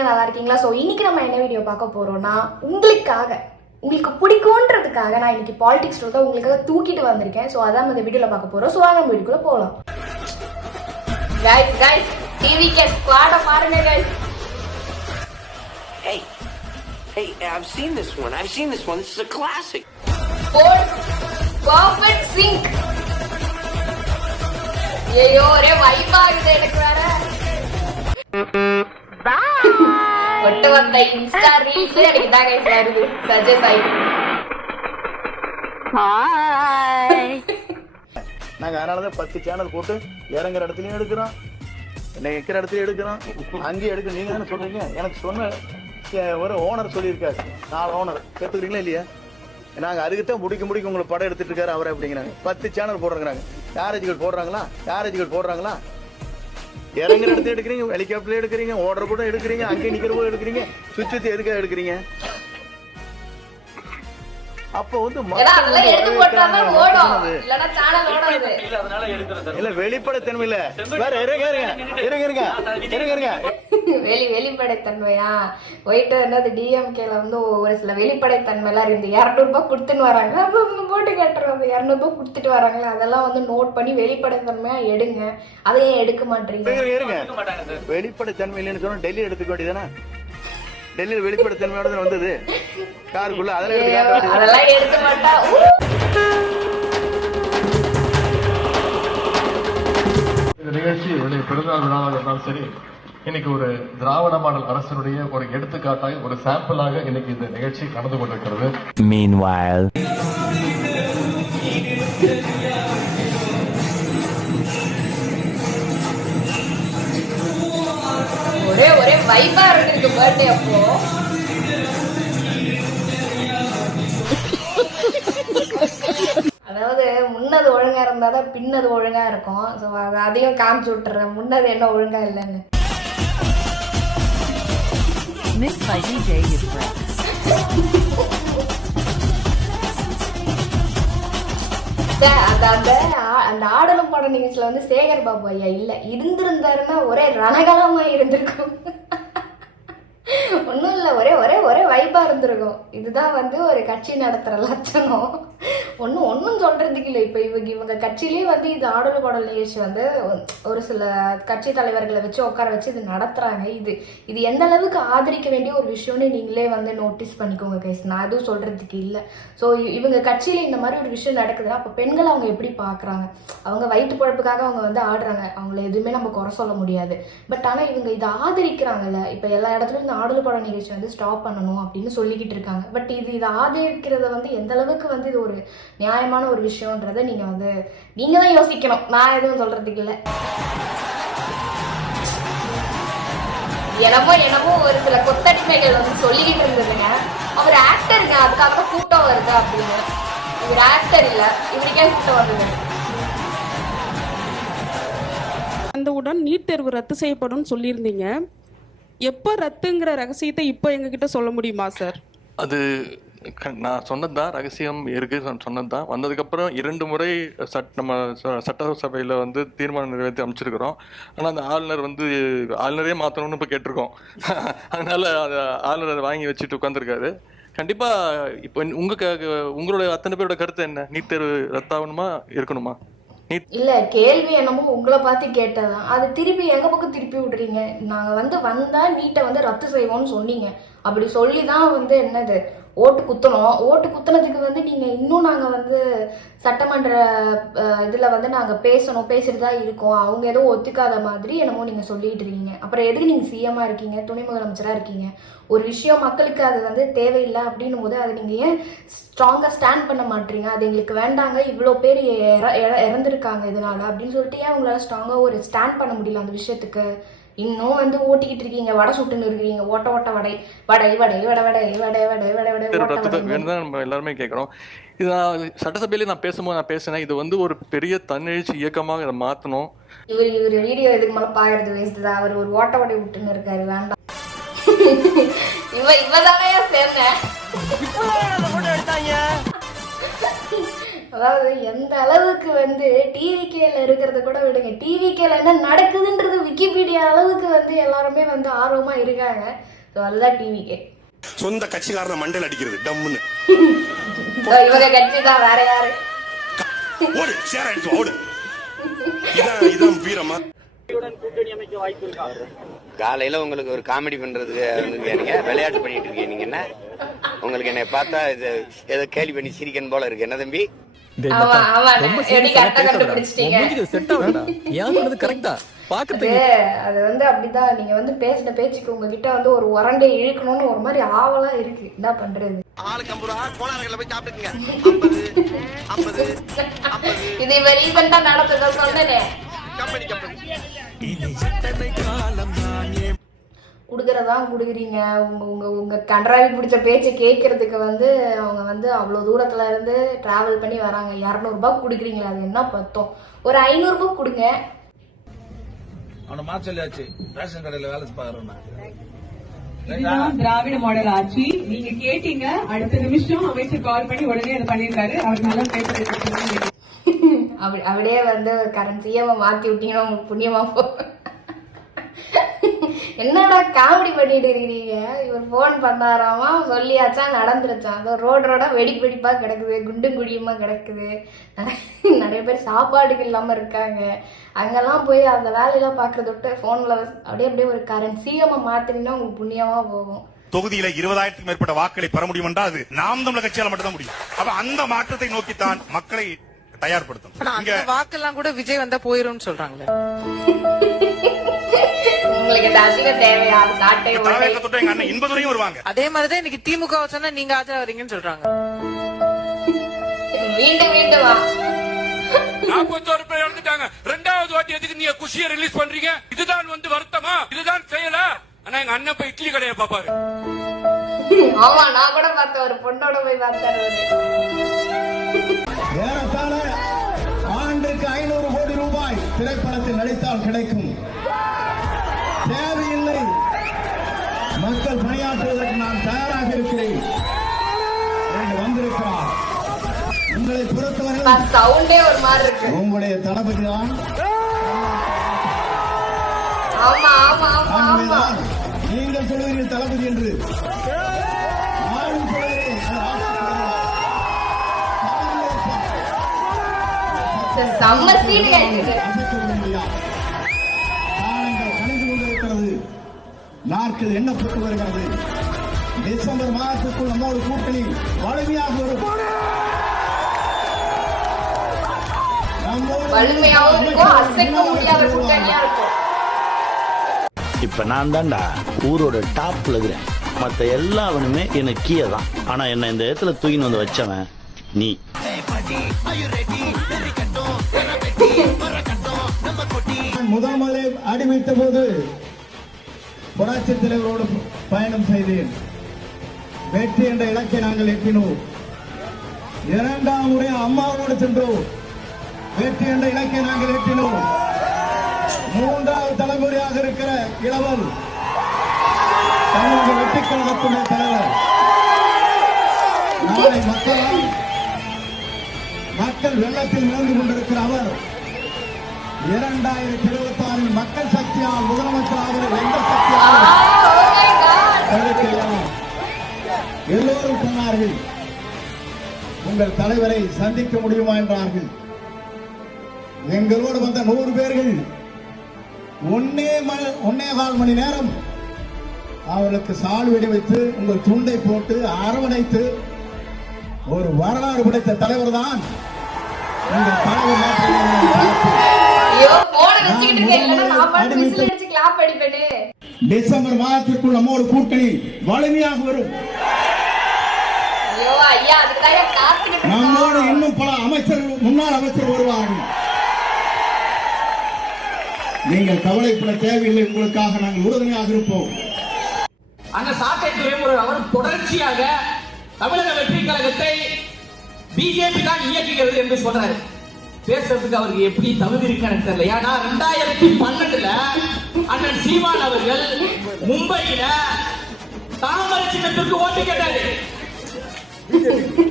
இருக்கீங்க நல்லா இருக்கீங்களா? ஸோ இன்னைக்கு நம்ம என்ன வீடியோ பார்க்க போறோம்னா உங்களுக்காக உங்களுக்கு பிடிக்கும்ன்றதுக்காக நான் இன்னைக்கு பாலிடிக்ஸ் தான் உங்களுக்காக தூக்கிட்டு வந்திருக்கேன். ஸோ அதான் நம்ம இந்த வீடியோல பார்க்க போறோம். ஸோ வாங்க வீடியோக்குள்ள போகலாம் guys guys TV K squad பாருங்க guys Hey, hey, I've seen this one. I've seen this one. This is a classic. ஐயோ ஒரே வைப் ஆகுது எனக்கு வேற. ஒட்டுமொத்த இன்ஸ்டா ரீல்ஸ் எனக்கு தான் கைஸ் வருது. சஜஸ்ட் ஆயிட்டு நாங்க அதனாலதான் பத்து சேனல் போட்டு இறங்குற இடத்துலயும் எடுக்கிறோம். நிக்கிற இடத்துலயும் எடுக்கிறோம். அங்கேயும் எடுக்க நீங்க தானே சொல்றீங்க? எனக்கு சொன்ன ஒரு ஓனர் சொல்லியிருக்காரு. நாலு ஓனர் கேட்டுக்கிறீங்களா இல்லையா? நாங்க அதுக்குத்தான் முடிக்க முடிக்க உங்களுக்கு படம் எடுத்துட்டு இருக்காரு அவரை அப்படிங்கிறாங்க. பத்து சேனல் போடுறாங்க கேரேஜ்கள் போடுறாங்களா? கேரேஜ்கள் போடுறாங்களா? இறங்குற இடத்துல எடுக்கிறீங்க ஹெலிகாப்டர்ல எடுக்கிறீங்க ஓடுற கூட எடுக்கிறீங்க அங்கே நிக்கிற போது எடுக்கிறீங்க சுத்தி எதுக்காக எடுக்கிறீங்க? சேனல் ஓடாது. இல்ல வெளிப்படைத்தன்மை இல்ல வேற இருங்க இருங்க. இருங்க இருங்க. இருங்க வெளி வெளிப்படைத்தன்மையா? போயிட்டு என்னது டிஎம்கேல வந்து ஒரு சில வெளிப்படைத்தன்மைலாம் இருந்து இரநூறுபா கொடுத்துன்னு வராங்க. அப்போ அவங்க போட்டு கட்டுறது. இரநூறுபா கொடுத்துட்டு வராங்களே அதெல்லாம் வந்து நோட் பண்ணி வெளிப்படைத்தன்மையா எடுங்க. அதை ஏன் எடுக்க மாட்டீங்க? வெளிப்படைத்தன்மை இல்லைன்னு சொன்னா டெல்லி எடுத்துக்க வேண்டியதானே டெல்லியில் வெளிப்படைத்தன்மையோட தானே வந்தது. காருக்குள்ள அதெல்லாம் எடுத்து அதெல்லாம் எடுக்க மாட்டா! இந்த நிகழ்ச்சி என்னுடைய பிறந்தநாள் விழாவாக இருந்தாலும் சரி இன்னைக்கு ஒரு திராவிட மாடல் அரசனுடைய ஒரு எடுத்துக்காட்டாக ஒரு சாம்பிளாக இன்னைக்கு இந்த நிகழ்ச்சி நடந்து கொண்டிருக்கிறது. வைபா இருந்திருக்கு பர்த்டே அப்போ. அதாவது முன்னது ஒழுங்கா இருந்தாதான் பின்னது ஒழுங்கா இருக்கும். ஸோ அது அதையும் காமிச்சு விட்டுறேன். முன்னது என்ன ஒழுங்கா இல்லைன்னு. அந்த அந்த அந்த ஆடலும் பாடம் நிகழ்ச்சியில வந்து சேகர் பாபு ஐயா இல்ல. இருந்திருந்தாருன்னா ஒரே ரணகலமா இருந்திருக்கும். ஒன்றும் இல்லை. ஒரே ஒரே ஒரே வைப்பாக இருந்திருக்கும். இதுதான் வந்து ஒரு கட்சி நடத்துகிற லட்சணம். ஒன்றும் ஒன்றும் சொல்கிறதுக்கு இல்லை. இப்போ இவங்க இவங்க கட்சியிலே வந்து இது ஆடல் பாடல் நிகழ்ச்சி வந்து ஒரு சில கட்சி தலைவர்களை வச்சு உட்கார வச்சு இது நடத்துகிறாங்க இது இது எந்த அளவுக்கு ஆதரிக்க வேண்டிய ஒரு விஷயம்னு நீங்களே வந்து நோட்டீஸ் பண்ணிக்கோங்க கைஸ் நான் எதுவும் சொல்கிறதுக்கு இல்லை. ஸோ இவங்க கட்சியில் இந்த மாதிரி ஒரு விஷயம் நடக்குதுன்னா அப்போ பெண்கள் அவங்க எப்படி பார்க்குறாங்க அவங்க வயிற்று பழப்புக்காக அவங்க வந்து ஆடுறாங்க. அவங்கள எதுவுமே நம்ம குறை சொல்ல முடியாது. பட் ஆனால் இவங்க இதை ஆதரிக்கிறாங்கல்ல. இப்போ எல்லா இடத்துலையும் இந்த ஆடல் பாடல் நிகழ்ச்சி வந்து ஸ்டாப் பண்ணணும் அப்படின்னு சொல்லிக்கிட்டு இருக்காங்க. பட் இது இதை ஆதரிக்கிறத வந்து எந்த அளவுக்கு வந்து இது ஒரு நியாயமான ஒரு விஷயன்றதை நீங்கள் வந்து நீங்கள் தான் யோசிக்கணும். நான் எதுவும் சொல்கிறதுக்கு இல்லை. எனமோ எனமோ ஒரு சில கொத்தடிமைகள் வந்து சொல்லிக்கிட்டு இருந்ததுங்க. அவர் ஆக்டருங்க அதுக்காக கூட்டம் வருது அப்படின்னு. இவர் ஆக்டர் இல்லை இவருக்கே கூட்டம் வருது. வந்தவுடன் நீட் தேர்வு ரத்து செய்யப்படும் சொல்லியிருந்தீங்க. எப்போ ரத்துங்கிற ரகசியத்தை இப்போ எங்ககிட்ட சொல்ல முடியுமா சார்? அது நான் சொன்னது தான் ரகசியம் இருக்குது சொன்னது தான் வந்ததுக்கப்புறம் இரண்டு முறை சட் நம்ம ச- சட்டசபையில் வந்து தீர்மானம் நிறைவேற்றி அமைச்சிருக்கிறோம். ஆனால் அந்த ஆளுநர் வந்து ஆளுநரே மாற்றணும்னு இப்போ கேட்டிருக்கோம். அதனால் அந்த ஆளுநர் அதை வாங்கி வச்சுட்டு உட்காந்துருக்காரு கண்டிப்பாக இப்போ உங்கள் உங்களுடைய அத்தனை பேரோட கருத்து என்ன? நீட் தேர்வு ரத்தாகணுமா இருக்கணுமா? இல்ல கேள்வி என்னமோ உங்களை பார்த்து கேட்டதான் அது திருப்பி எங்க பக்கம் திருப்பி விடுறீங்க? நாங்க வந்து வந்தா நீட்டை வந்து ரத்து செய்வோம்னு சொன்னீங்க. அப்படி சொல்லி தான் வந்து என்னது ஓட்டு குத்தணும். ஓட்டு குத்துனதுக்கு வந்து நீங்க இன்னும் நாங்க வந்து சட்டமன்ற இதில் இதுல வந்து நாங்க பேசணும் பேசிட்டு தான் இருக்கோம். அவங்க ஏதோ ஒத்துக்காத மாதிரி என்னமோ நீங்க சொல்லிட்டு இருக்கீங்க. அப்புறம் எதுக்கு நீங்க சிஎம்மா இருக்கீங்க? துணை முதலமைச்சரா இருக்கீங்க? ஒரு விஷயம் மக்களுக்கு அது வந்து தேவையில்லை அப்படின்னும் போது அதை நீங்க ஏன் ஸ்ட்ராங்கா ஸ்டாண்ட் பண்ண மாட்டீங்க? அது எங்களுக்கு வேண்டாங்க. இவ்வளோ பேர் இற- இற- இறந்திருக்காங்க இதனால அப்படின்னு சொல்லிட்டு ஏன் உங்களால ஸ்ட்ராங்கா ஒரு ஸ்டாண்ட் பண்ண முடியல அந்த விஷயத்துக்கு? இன்னும் வந்து ஓட்டிக்கிட்டு இருக்கீங்க வடை சுட்டுன்னு இருக்கீங்க ஓட்ட ஓட்ட வடை வடை வடை வடை வடை வடை வடை வடை வடை நம்ம எல்லாருமே கேட்குறோம் இது நான் சட்டசபையிலே நான் பேசும்போது நான் பேசினேன் இது வந்து ஒரு பெரிய தன்னெழுச்சி இயக்கமாக இதை மாற்றணும் இவர் இவர் வீடியோ எதுக்கு மேலே பாக்குறது வேஸ்ட் தான் அவர் ஒரு ஓட்ட வடை விட்டுன்னு இருக்காரு வேண்டாம் இவ இவ தானே சேர்ந்தேன் அதாவது எந்த அளவுக்கு வந்து டிவிகேல இருக்கிறத கூட விடுங்க. டிவிகேல என்ன நடக்குதுன்றது விக்கிபீடியா அளவுக்கு வந்து எல்லாருமே வந்து ஆர்வமா இருக்காங்க. ஸோ அதுதான் டிவிகே சொந்த கட்சிக்காரன மண்டல் அடிக்கிறது டம்முன்னு. இவங்க கட்சி தான் வேற யாரு? ஓடு சேர அடிச்சு ஓடு. இதான் இதான் வீரமா. காலையில உங்களுக்கு ஒரு காமெடி பண்றதுக்கு வந்து நீங்க விளையாட்டு பண்ணிட்டு இருக்கீங்க நீங்க என்ன? உங்களுக்கு என்னை பார்த்தா இது ஏதோ கேலி பண்ணி சிரிக்கணும் போல இருக்கு. என்ன தம்பி? அது அது வந்து அப்படிதான். நீங்க வந்து பேசின பேச்சுக்கு உங்ககிட்ட வந்து ஒரு உரண்டை இழுக்கணும்னு ஒரு மாதிரி ஆவலா இருக்கு. என்ன பண்றது? இது இப்ப ரீசெண்டா நடந்தத சொன்னேனே கொடுக்கறதா கொடுக்குறீங்க? உங்க உங்க உங்க கன்றாவி பிடிச்ச பேச்சை கேட்கறதுக்கு வந்து அவங்க வந்து அவ்வளோ தூரத்துல இருந்து டிராவல் பண்ணி வராங்க. இரநூறுபா கொடுக்குறீங்களா அது என்ன பத்தம்? ஒரு ஐநூறுபா கொடுங்க. அவனை மாத்த சொல்லியாச்சு. ரேஷன் கடையில வேலை இதுதான் திராவிட மாடல் ஆட்சி. நீங்க கேட்டீங்க. அடுத்த நிமிஷம் அமைச்சர் கால் பண்ணி உடனே அதை பண்ணிருக்காரு அவர் நல்லா பேப்பர் அப்படி அப்படியே வந்து கரன்சியை மாற்றி விட்டீங்கன்னா உங்களுக்கு புண்ணியமா போகும் என்னடா காமெடி பண்ணிட்டு இருக்கிறீங்க? இவர் ஃபோன் பண்ணாராமா? சொல்லியாச்சா? நடந்துருச்சான் அதோ ரோடு ரோடா வெடி வெடிப்பாக கிடக்குது குண்டும் குழியுமா கிடக்குது. நிறைய- நிறைய பேர் சாப்பாடுக்கு இல்லாமல் இருக்காங்க. அங்கெல்லாம் போய் அந்த வேலையெல்லாம் பார்க்கறத விட்டு ஃபோனில் அப்படியே அப்படியே ஒரு கரண்ட் சீக்கிரமாக மாற்றினீங்கன்னா உங்களுக்கு புண்ணியமாக போகும். தொகுதியில இருபதாயிரத்துக்கு மேற்பட்ட வாக்களை பெற முடியும் என்றால் அது நாம் தமிழர் கட்சியால மட்டும் தான் முடியும். அப்ப அந்த மாற்றத்தை நோக்கித்தான் மக்களை தயார்படுத்தும் வாக்கெல்லாம் கூட விஜய் வந்தா போயிரும்னு சொல்றாங்களே. உங்களுக்கு இந்த அசிங்கம் தேவையா? சாட்டை அண்ணன் வருவாங்க. அதே மாதிரிதான் இன்னைக்கு திமுக சொன்னா நீங்க ஆஜரா வரீங்கன்னு சொல்றாங்க. மீண்டும் மீண்டும் வா. நாற்பத்தோரு பேர் இறந்துட்டாங்க. ரெண்டாவது வாட்டி எதுக்கு நீங்க குஷியை ரிலீஸ் பண்றீங்க? இதுதான் வந்து வருத்தமா? இதுதான் செயலா? ஆனா எங்க அண்ணன் போய் இட்லி கடையை பாப்பாரு ஆமா நான் கூட பார்த்தேன் ஒரு பொண்ணோட போய் பார்த்தாரு ஏறத்தாழ ஆண்டுக்கு ஐநூறு கோடி ரூபாய் திரைப்படத்தில் நடித்தால் கிடைக்கும் தேவையில்லை மக்கள் பணியாற்றுவதற்கு நான் தயாராக இருக்கிறேன். வந்திருக்கிறார். உங்களை பொறுத்தவரை சவுண்டே ஒரு மாதிரி இருக்கு. உங்களுடைய தளபதி தான் நீங்கள் சொல்லுவீர்கள் தளபதி என்று. செம்ம சீன் நாட்கள் எண்ணப்பட்டு வருகிறது? டிசம்பர் மாதத்துக்குள் நம்மோடு கூட்டணி வலிமையாக வரும். நம்மோடு வலிமையாவும் இருக்கும் அசைக்க முடியாத கூட்டணியா இருக்கும். இப்ப நான் தான்டா ஊரோட டாப்ல இருக்கிறேன். மத்த எல்லாவனுமே எனக்கு கீழே தான். ஆனா என்ன இந்த இடத்துல தூக்கின்னு வந்து வச்சவன் நீ. முதல் முதலில் அடி வைத்த போது புராட்சி தலைவரோடு பயணம் செய்தேன். வெற்றி என்ற இலக்கை நாங்கள் எட்டினோம். இரண்டாம் முறை அம்மாவோடு சென்றோம். வெற்றி என்ற இலக்கை நாங்கள் எட்டினோம். மூன்றாவது தலைமுறையாக இருக்கிற இளவல். தமிழக வெற்றி கழகத்துடைய தலைவர். நாளை மக்களால் மக்கள் வெள்ளத்தில் மிதந்து கொண்டிருக்கிற அவர் இரண்டாயிரத்தி இருபத்தி ஆறில் மக்கள் சக்தியால் முதலமைச்சர் ஆகிற எந்த சக்தியால் Oh எல்லோரும் சொன்னார்கள் உங்கள் தலைவரை சந்திக்க முடியுமா? என்றார்கள். எங்களோடு வந்த நூறு பேர்கள் ஒன்னே மணி ஒன்னே கால் மணி நேரம் அவர்களுக்கு சால் வெடி வைத்து உங்கள் துண்டை போட்டு அரவணைத்து ஒரு வரலாறு படைத்த தலைவர் தான் உங்கள் தலைவர் வச்சுக்கிட்டு இருக்கேன். இல்லைன்னா நான் பாட்டு விசில் அடிச்சு கிளாப் அடிப்பேனே. டிசம்பர் மாதத்திற்குள் நம்மோடு கூட்டணி வலிமையாக வரும். நம்மோடு. இன்னும் பல அமைச்சர்கள் முன்னாள் அமைச்சர் வருவார்கள். நீங்கள் கவலைப்பட தேவையில்லை. உங்களுக்காக நாங்கள் உறுதுணையாக இருப்போம். அந்த சாட்டை துறைமுறை அவர் தொடர்ச்சியாக தமிழக வெற்றி கழகத்தை பிஜேபி தான் இயக்குகிறது என்று சொல்றாரு. பேசுறதுக்கு அவருக்கு எப்படி தகுதி இருக்கான்னு தெரியல. ஏன்னா ரெண்டாயிரத்தி பன்னெண்டுல அண்ணன் சீமான் அவர்கள் மும்பையில தாமரை சின்னத்திற்கு ஓட்டு கேட்டாரு.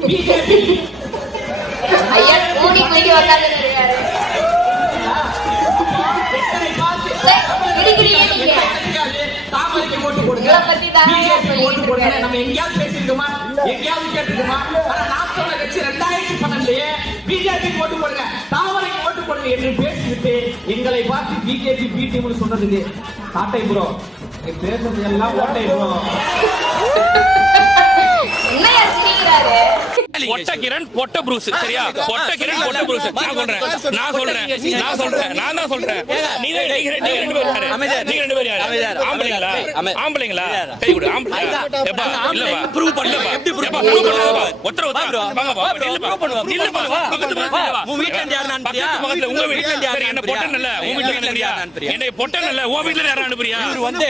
பிஜேபி. தாமரைக்கு ஓட்டு போடுங்க. ஓட்டு போடுங்க. நம்ம எங்கேயாவது பேசிருக்கோமா எங்கேயாவது கேட்டிருக்கோமா? ஆனா நான் சொன்ன கட்சி ரெண்டாயிரத்தி பன்னெண்டுலயே பிஜேபி ஓட்டு போடுங்க. தாமரைக்கு ஓட்டு போடுங்க என்று பேசிவிட்டு எங்களை பார்த்து பிஜேபி பி டீம்னு சொன்னதுக்கு காட்டை ப்ரோ. பேசுறது எல்லாம் ஓட்டை ப்ரோ. என்ன சிரிக்கிறாரு பொட்ட கிரண் பொட்ட ப்ரூஸ் சரியா? பொட்ட கிரண் பொட்ட ப்ரூஸ் நான் சொல்றேன். நான் சொல்றேன். நான் சொல்றேன். நான் தான் சொல்றேன். நீ நீங்க ரெண்டு- யாரு? நீங்க ரெண்டு யாரு? ஆம்பளைங்களா? ஆம்பளைங்களா? கை கொடு. ஆம்பளை எப்பா இல்லப்பா. ப்ரூவ் பண்ணலப்பா எப்படி ப்ரூவ் பண்ணலப்பா ஒத்தர ஒத்தர வாங்க வா இல்லப்பா இல்லப்பா பக்கத்து பக்கத்துல உங்க வீட்ல இருந்து யாரு பக்கத்துல உங்க வீட்ல இருந்து யாரு என்ன பொட்டன் இல்ல உங்க வீட்ல அனுப்புறியா? என்ன பொட்டன் இல்ல உங்க வீட்ல யாரு அனுப்புறியா? வந்து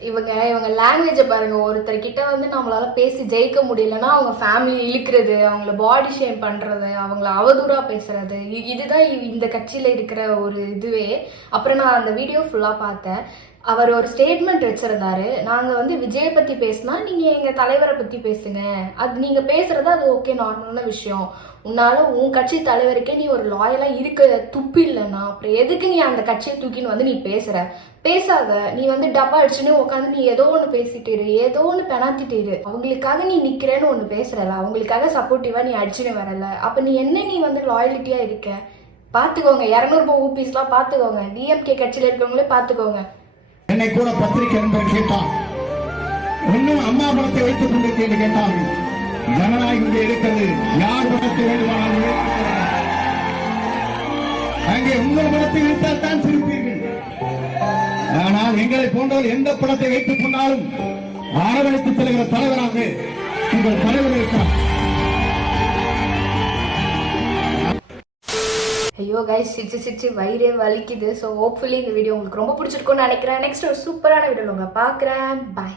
இவங்க இவங்க லாங்குவேஜை பாருங்க ஒருத்தர் கிட்ட வந்து நம்மளால பேசி ஜெயிக்க முடியலன்னா அவங்க ஃபேமிலி இழுக்கிறது அவங்கள பாடி ஷேம் பண்றது அவங்கள அவதூறா பேசுறது இதுதான் இந்த கட்சியில இருக்கிற ஒரு இதுவே. அப்புறம் நான் அந்த வீடியோ ஃபுல்லா பார்த்தேன். அவர் ஒரு ஸ்டேட்மெண்ட் வச்சிருந்தாரு. நாங்க வந்து விஜயை பத்தி பேசினா நீங்க எங்க தலைவரை பத்தி பேசுங்க. அது நீங்க பேசுறது அது ஓகே நார்மலான விஷயம். உன்னால உன் கட்சி தலைவருக்கே நீ ஒரு லாயலா இருக்க துப்பு இல்லைன்னா அப்புறம் எதுக்கு நீ அந்த கட்சியை தூக்கின்னு வந்து நீ பேசுற? பேசாத. நீ வந்து டப்பா அடிச்சுன்னு உட்காந்து நீ ஏதோ ஒன்று பேசிட்டு இரு. ஏதோ ஒன்று பெணாத்திட்டிரு இரு. அவங்களுக்காக நீ நிக்கிறேன்னு ஒன்று பேசுறல அவங்களுக்காக சப்போர்ட்டிவா நீ அடிச்சுன்னு வரல அப்ப நீ என்ன நீ வந்து லாயலிட்டியா இருக்க? பாத்துக்கோங்க. இரநூறுபா ஊபிஸ்லாம் பாத்துக்கோங்க. டிஎம்கே கட்சியில இருக்கவங்களே பாத்துக்கோங்க. என்னை கூட பத்திரிகை நண்பர் கேட்டான் இன்னும் அம்மா படத்தை வைத்துக் கொண்டிருக்கேன் என்று கேட்டான் ஜனநாயகம் இருக்கிறது. யார் படத்தை வேண்டுமானாலும் அங்கே உங்கள் படத்தை வைத்தால் தான் சிரிப்பீர்கள். ஆனால் எங்களை போன்றவர் எந்த படத்தை வைத்துக் கொண்டாலும் அரவணைத்து செல்கிற தலைவராக உங்கள் தலைவர் இருக்கிறார். ஐயோ கைஸ் சிரிச்சு சிரிச்சு வயிறே வலிக்குது. ஸோ ஹோப்ஃபுல்லி இந்த வீடியோ உங்களுக்கு ரொம்ப பிடிச்சிருக்கும்னு நினைக்கிறேன். நெக்ஸ்ட் ஒரு சூப்பரான வீடியோ உங்களை பார்க்குறேன். பாய்